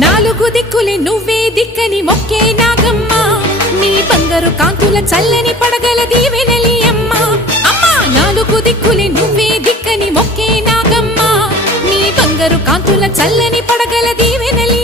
నాలుగు దిక్కులే నువ్వే దిక్కని మొక్కే నాగమ్మ నీ బంగారు కాంతుల చల్లని పడగల దీవెనలి అమ్మ అమ్మా నాలుగు దిక్కులే నువ్వే దిక్కని మొక్కే నాగమ్మ నీ బంగారు కాంతుల చల్లని పడగల దీవెనలి